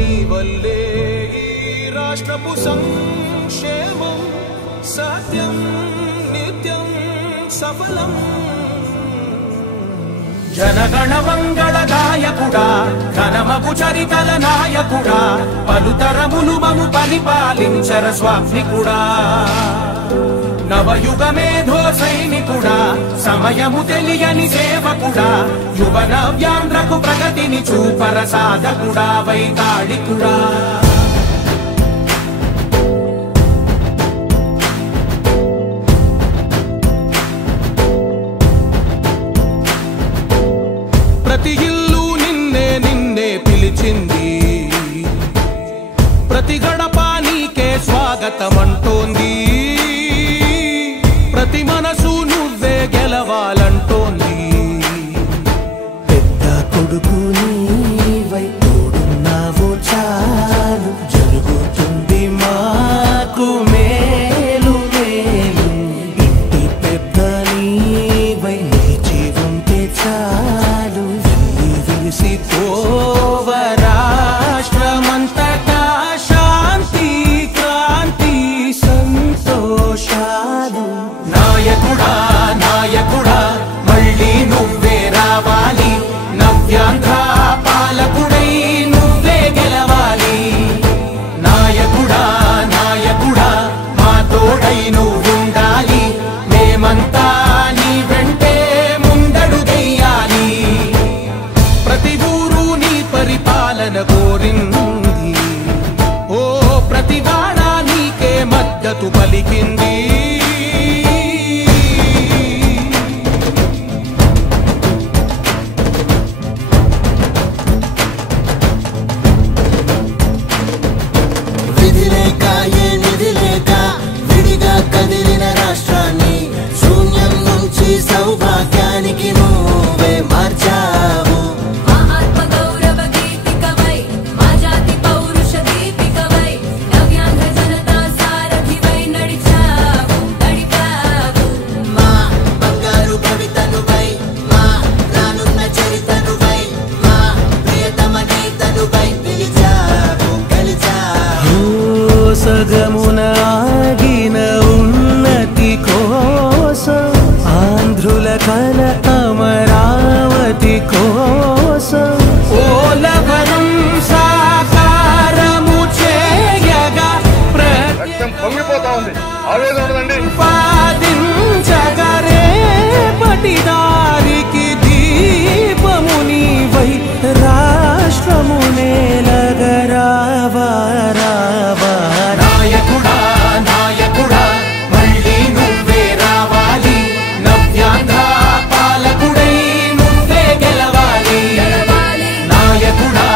నీ వల్లే ఈ రాష్ట్రపు సంక్షేమం సత్యం నిత్యం సఫలం. జనగణ మంగళ గాయకుడా ఘనమగు చరితల నాయకుడా పలుతరములు మము పరిపాలించర స్వామికుడా. నవయుగ మేధో సైనికుడా సమయము తెలియని సేవకుడా యువ నవ్యాంధ్రకు ప్రగతిని చూపర సాధకుడా వైతాళికుడా. ప్రతి ఇల్లు నిన్నే నిన్నే పిలిచింది, ప్రతి గడప నీకే స్వాగతమంటోంది, ప్రతి మనసు నువ్వే గెలవాలంటోంది. పెద్ద కొడుకు నీవై తోడున్నావు చాలు జరుగుతుంది మాకు మేలు మేలు. ఇంటి పెద్ద నీవై నిలిచి ఉంటే చాలు విలిసి పోవ రాష్ట్రమంతటా శాంతి క్రాంతి సంతోషాలు. నాయకుడా నాయకుడా మళ్ళీ నువ్వే రావాలి, నవ్యాంధ్ర పాలకుడై నువ్వే గెలవాలి. నాయకుడా నాయకుడా మా తోడై నువ్వుండాలి, మేమంతా నీ వెంటే ముందడుగెయ్యాలి. ప్రతి ఊరు నీ పరిపాలన కోరింది, ఓ ప్రతి వాడ నీకే మద్దతు పలికింది. విధిలేక ఏ నిధిలేక విడిగా కదిలిన రాష్ట్రాన్ని శూన్యం నుంచి సౌభాగ్యానికి నువ్వే మార్చావు. మా బంగారు భవితనువై మా రానున్న చరితనువై మా ప్రియతమ నేతనువై పిలిచావు గెలిచావు. సగమున ఆగిన ఉన్నతి కోసం ఆంధ్రుల కల అమరావతి కోసం ఓలవరం సాకారము చేయగా పొంగిపోతా ఉంది, ఆవేదన ఉండదండి. ప్రతిపాదించగరే పటిదారికి దీపము నీవై రాష్ట్రము నేలగరావా రావా. నాయకుడా నాయకుడా మళ్ళీ నువ్వే రావాలి, నవ్యాంధ్ర పాలకుడై నువ్వే గెలవాలి. నాయకుడా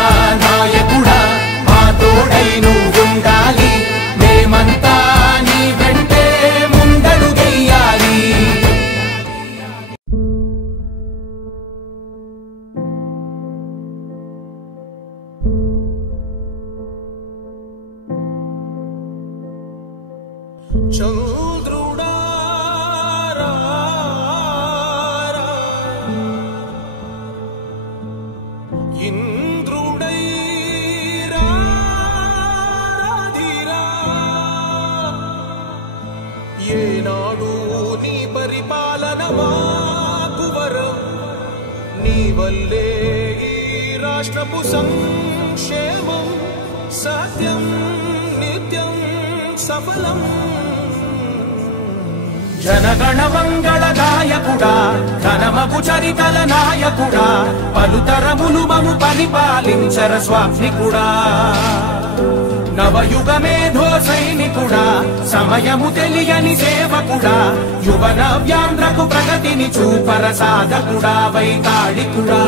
నాయకుడా మా తోడై నువ్వుండాలి, మేమంతా నీ వెంటే ముందడుగెయ్యాలి. చంద్రుడా రా రా, ఇంద్రుడై రాధిరా. ఏనాడు నీ పరిపాలన మాకు వరం, నీ వల్లే ఈ రాష్ట్రపు సంక్షేమం సత్యం నిత్యం సఫలం. జనగణ మంగళ గాయకుడా ఘనమగు చరితల నాయకుడా పలుతరములు మము పరిపాలించర స్వామికుడా. నవయుగ మేధో సైనికుడా సమయము తెలియని సేవకుడా యువ నవ్యాంధ్రకు ప్రగతిని చూపర సాధకుడా వైతాళికుడా.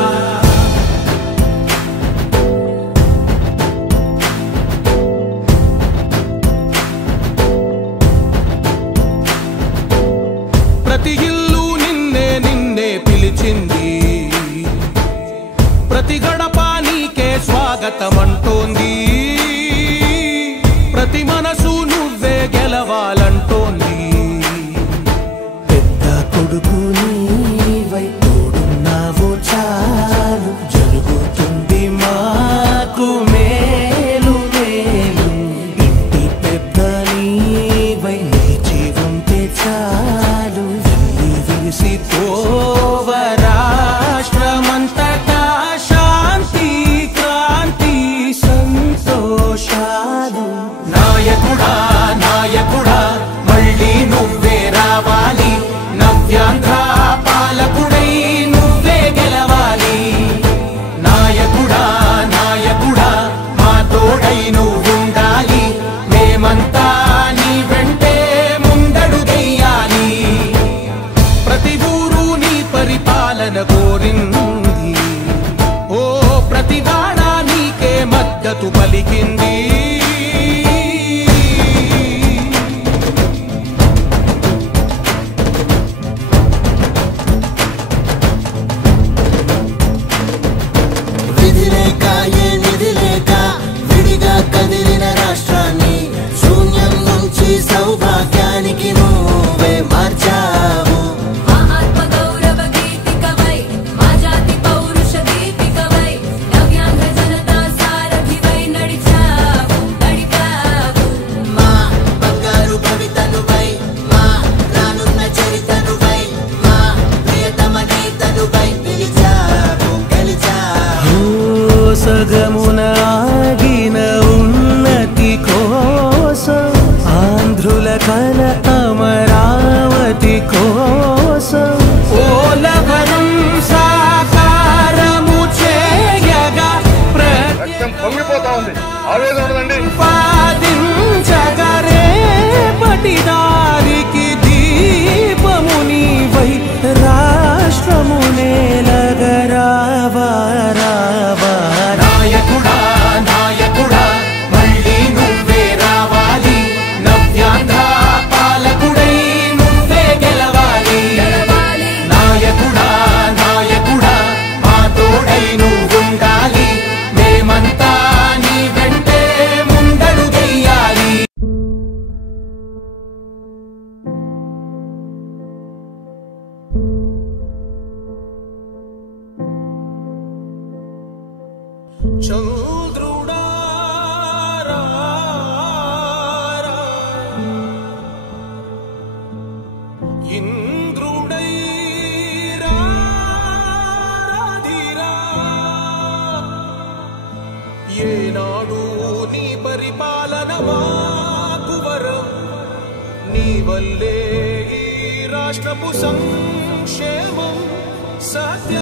ప్రతి ఇల్లు నిన్నే నిన్నే పిలిచింది, ప్రతి గడప నీకే స్వాగతమంటోంది, ప్రతి మనసు నువ్వే గెలవాలంటోంది. పెద్ద కొడుకు నీవై తోడున్నావు చాలు జరుగుతుంది మాకు మేలు తోడై నువ్వుండాలి మేమంతా నీ వెంటే ముందడుగెయ్యాలి ప్రతి ఊరు నీ పరిపాలన కోరింది ఓ ప్రతి వాడ నీకే మద్దతు పలికింది కదిలిన రాష్ట్రాన్ని శూన్యం నుంచి సౌభాగ్యానికి నువ్వే మార్చావు మా ఆత్మ గౌరవ గీతికవై మా జాతి పౌరుష దీపికవై నవ్యాంధ్ర జనతా సారథివై నడిచావు మా బంగారు భవితనువై మా రానున్న చరితనువై మా ప్రియతమ నేతనువై పిలిచావు గెలిచావు సగమున ఆగిన ఉన్నతి కోసం ఆంధ్రుల కల అమరావతి కోసం ఓలవరం సాకారము చేయగా రక్తం పొంగిపోతా ఉంది ఆవేదన ఉండదండి ప్రతిపాదించగరే పటిదారికి దీపము నీవై రాష్ట్రము నేలగరావా నాయకుడా నాయకుడా మళ్ళీ నువ్వే రావాలి నవ్యాంధ్ర పాలకుడై నువ్వే గెలవాలి నాయకుడా నాయకుడా మా తోడై నువ్వుండాలి మేమంతా నీ వెంటే ముందడుగెయ్యాలి చంద్రుడా ఇంద్రుడై రాధిరా ఏనాడు నీ పరిపాలన మాకు వరం నీ వల్లే ఈ రాష్ట్రపు సంక్షేమం సత్య